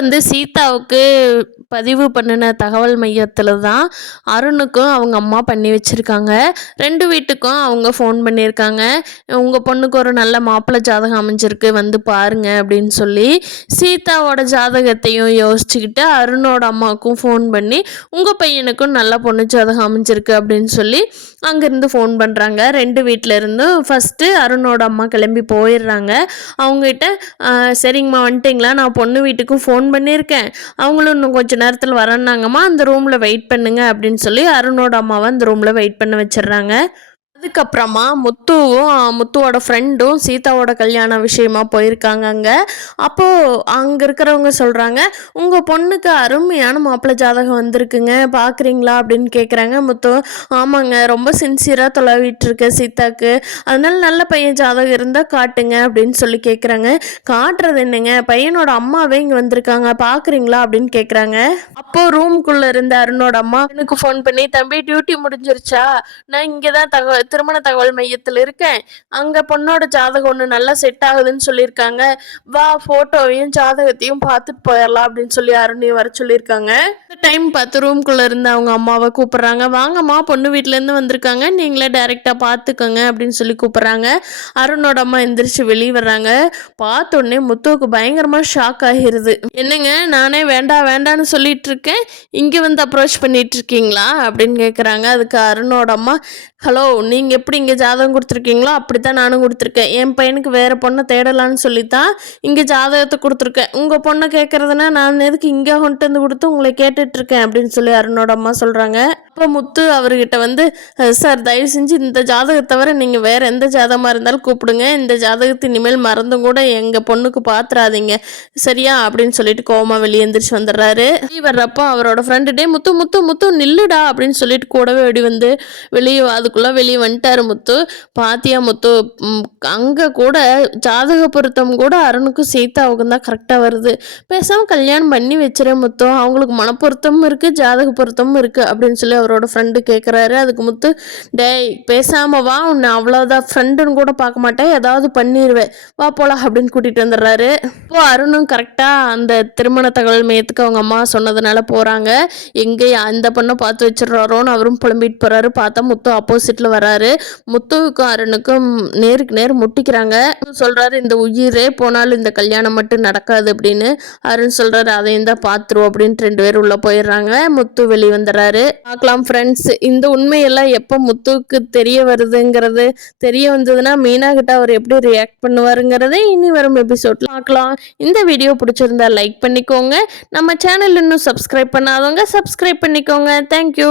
வந்து சீதாவுக்கு பதிவு பண்ணின தகவல் மையத்தில் தான் அருணுக்கும் அவங்க அம்மா பண்ணி வச்சுருக்காங்க. 2 வீட்டுக்கும் அவங்க ஃபோன் பண்ணியிருக்காங்க. உங்கள் பொண்ணுக்கு ஒரு நல்ல மாப்பிள்ளை ஜாதகம் அமைஞ்சிருக்கு, வந்து பாருங்க அப்படின்னு சொல்லி. சீதாவோட ஜாதகத்தையும் யோசிச்சுக்கிட்டு அருணோட அம்மாவுக்கும் ஃபோன் பண்ணி உங்கள் பையனுக்கும் நல்ல பொண்ணு ஜாதகம் அமைஞ்சிருக்கு அப்படின்னு சொல்லி அங்கேருந்து ஃபோன் பண்ணுறாங்க. 2 வீட்டில் இருந்தும் ஃபஸ்ட்டு அருணோட அம்மா கிளம்பி போயிடுறாங்க. அவங்ககிட்ட சரிங்கம்மா வந்துட்டிங்களா, நான் பொண்ணு வீட்டுக்கும் ஃபோன் பண்ணியிருக்கேன், அவங்களும் இன்னும் கொஞ்சம் நேரத்தில் வரேன்னாங்கம்மா, அந்த ரூமில் வெயிட் பண்ணுங்க அப்படின்னு சொல்லி அருணோட அம்மாவை அந்த ரூமில் வெயிட் பண்ண வச்சிடுறாங்க. அதுக்கப்புறமா முத்துவோட ஃப்ரெண்டும் சீதாவோட கல்யாண விஷயமா போயிருக்காங்க அங்கே. அப்போது அங்கே இருக்கிறவங்க சொல்கிறாங்க, உங்கள் பொண்ணுக்கு அருமையான மாப்பிள்ளை ஜாதகம் வந்திருக்குங்க, பார்க்குறீங்களா அப்படின்னு கேட்குறாங்க. முத்து, ஆமாங்க, ரொம்ப சின்சியராக தொலைவிட்டுருக்கு சீதாக்கு, அதனால நல்ல பையன் ஜாதகம் இருந்தால் காட்டுங்க அப்படின்னு சொல்லி கேட்குறாங்க. காட்டுறது என்னங்க, பையனோட அம்மாவே இங்கே வந்திருக்காங்க, பார்க்குறீங்களா அப்படின்னு கேட்குறாங்க. அப்போது ரூம்குள்ளே இருந்த அருணோட அம்மா எனக்கு ஃபோன் பண்ணி, தம்பி டியூட்டி முடிஞ்சிருச்சா, நான் இங்கே தான் திருமண தகவல் மையத்தில் இருக்கேன், அங்கே பொண்ணோட ஜாதகம் ஒன்று நல்லா செட் ஆகுதுன்னு சொல்லியிருக்காங்க, வா ஃபோட்டோவையும் ஜாதகத்தையும் பார்த்துட்டு போயிடலாம் அப்படின்னு சொல்லி அருணையும் வர சொல்லியிருக்காங்க. இந்த டைம் பார்த்து ரூம்குள்ளே இருந்து அவங்க அம்மாவை கூப்பிட்றாங்க. வாங்கம்மா, பொண்ணு வீட்டிலேருந்து வந்திருக்காங்க, நீங்களே டைரெக்டாக பார்த்துக்கோங்க அப்படின்னு சொல்லி கூப்பிட்றாங்க. அருணோட அம்மா எந்திரிச்சு வெளியே வர்றாங்க. பார்த்தோன்னே முத்துவுக்கு பயங்கரமாக ஷாக் ஆகிருது. என்னங்க, நானே வேண்டான்னு சொல்லிட்டு இருக்கேன், இங்கே வந்து அப்ரோச் பண்ணிட்டு இருக்கீங்களா அப்படின்னு கேட்குறாங்க. அதுக்கு அருணோட அம்மா, ஹலோ, நீங்கள் எப்படி இங்கே ஜாதகம் கொடுத்துருக்கீங்களோ அப்படி தான் நானும் கொடுத்துருக்கேன், என் பையனுக்கு வேறு பொண்ணை தேடலான்னு சொல்லித்தான் இங்கே ஜாதகத்தை கொடுத்துருக்கேன், உங்கள் பொண்ணை கேட்குறதுனா நான் எதுக்கு இங்கே கொண்டு வந்து கொடுத்து உங்களை கேட்டுட்ருக்கேன் அப்படின்னு சொல்லி அருணோட அம்மா சொல்கிறாங்க. இப்போ முத்து அவர்கிட்ட வந்து, சார் தயவு செஞ்சு இந்த ஜாதகத்தை தவிர நீங்கள் வேறு எந்த ஜாதகமாக இருந்தாலும் கூப்பிடுங்க, இந்த ஜாதகத்தை இனிமேல் மறந்தும் கூட எங்கள் பொண்ணுக்கு பார்த்துறாதீங்க சரியா அப்படின்னு சொல்லிட்டு கோவமாக வெளியே எந்திரிச்சு வந்துடுறாரு. வர்றப்போ அவரோட ஃப்ரெண்டு, டே முத்து முத்து முத்து நில்லுடா அப்படின்னு சொல்லிட்டு கூடவே வெடி வந்து அதுக்குள்ளே வெளியே வந்துட்டாரு. முத்து, பாத்தியா முத்து, அங்கே கூட ஜாதக பொருத்தம் கூட அருணுக்கும் சீதாவுக்கும் தான் கரெக்டாக வருது, பேசாமல் கல்யாணம் பண்ணி வச்சுறேன் முத்து, அவங்களுக்கு மனப்பொருத்தமும் இருக்குது ஜாதக பொருத்தமும் இருக்குது அப்படின்னு சொல்லி அவரோட ஃப்ரெண்டு கேட்குறாரு. அதுக்கு முத்து, டேய் பேசாமல் வா, உன்னை அவ்வளோதான் ஃப்ரெண்டுன்னு கூட பார்க்க மாட்டேன், ஏதாவது பண்ணிடுவேன், வா போலாம் அப்படின்னு கூட்டிகிட்டு வந்துடுறாரு. இப்போ அருணும் கரெக்டாக அந்த திருமண தகவல் மையத்துக்கு அவங்க அம்மா சொன்னதுனால போகிறாங்க. எங்கே அந்த பொண்ணை பார்த்து வச்சிடறாரோன்னு அவரும் புலம்பிட்டு போகிறாரு. பார்த்தா முத்து ஆப்போசிட்டில் வராரு. முத்துவுக்கும் அருணுக்கும் நேருக்கு நேர் முட்டிக்கிறாங்க. சொல்கிறாரு, இந்த உயிரே போனாலும் இந்த கல்யாணம் மட்டும் நடக்காது அப்படின்னு. அருண் சொல்கிறாரு, அதையும் தான் பார்த்துருவோம் அப்படின்ட்டு 2 பேர் உள்ளே போயிடுறாங்க. முத்து வெளியே வந்துடுறாரு. பார்க்கலாம் ஃப்ரெண்ட்ஸ், இந்த உண்மையெல்லாம் எப்போ முத்துவுக்கு தெரிய வருதுங்கிறது, தெரிய வந்ததுன்னா மீனா கிட்ட அவர் எப்படி ரியாக்ட் பண்ணுவாருங்கிறதே இனி வரும் எபிசோட்ல பார்க்கலாம். இந்த வீடியோ பிடிச்சிருந்தா லைக் பண்ணிக்கோங்க, நம்ம சேனல் இன்னும் சப்ஸ்கிரைப் பண்ணாதவங்க சப்ஸ்கிரைப் பண்ணிக்கோங்க. தேங்க்யூ.